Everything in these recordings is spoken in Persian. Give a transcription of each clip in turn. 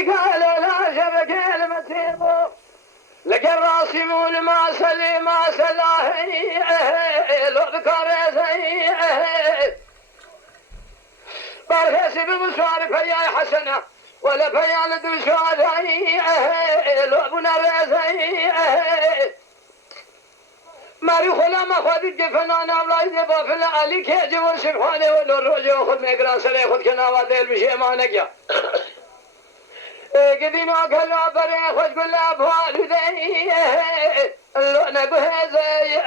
قال لا شبك المتيب لقى الراسمون ما سلي ما سلاهي لو ذكر زي بالخيس بمسوار فيا حسنة ولا فيا لدوشوار لو ابونا رزي ماري خلا ما خذ الجفنان الله يجب فلا عليك يجب سبحانه ولو الرجل خذ مقراس لي خذ كناوات بشيء ما نجا قدينا كلا بري خذ كل أبوال ذي لو نقول زي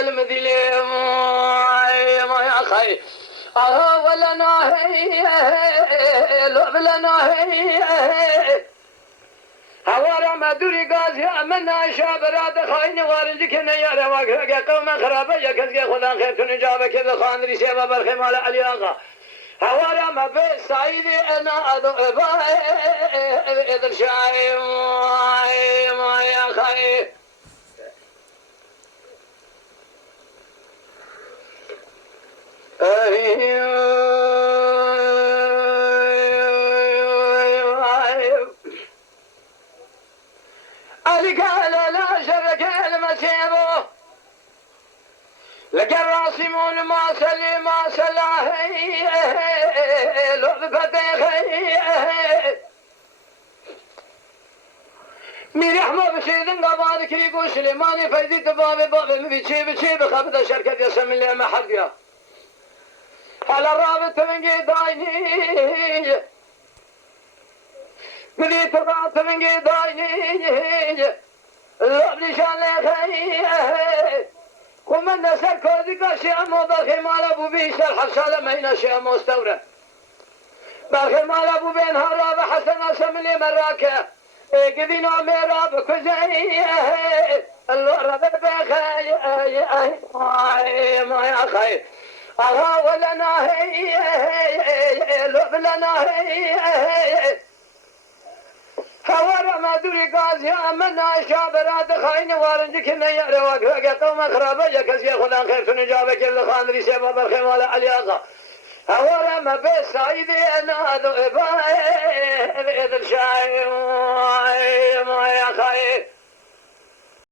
المذلم ما يا خي ولا ناهي لو بلا ناهي هوارا ما دوری گازی من شابرات خاین وارنجی که نیاره واقعا قوم خرابه یا کسی خدا خیرتون جابه که خاندری سیبا برخمال علی آقا هوارا ما به سعید انا ادو ابا ادر شای ما یا خای قال لا شبك المسيب لقى الراسمون ما سلي ما سلاهي لو بفتخي ميري احمد بشيدن قبال كريقو سليماني فايدي تبابي بابي بشي بخبط شركة يسمي لي ما حد يا على الرابط من قيدايني ملي تبعت من قيدايني اللي شان لي ومن نسر كودي قاشي أمو باخي مال أبو بيش الحصالة مهينا شيء مستورد باخي مال أبو بين هراب حسن أسملي مراكة قدينا ميراب كزي اللورب بخي ما يا خير أها ولا ناهي لب لنا هوارا ما دوری گازی من شابرات خاین وارنجی که نیاره واقعا قوم خرابه یا کسی خدا خیرتون جابه که لخاندری سیبا برخمال علی آقا هوارا ما به سعید انا ادو ابا ادر شای ما یا خیر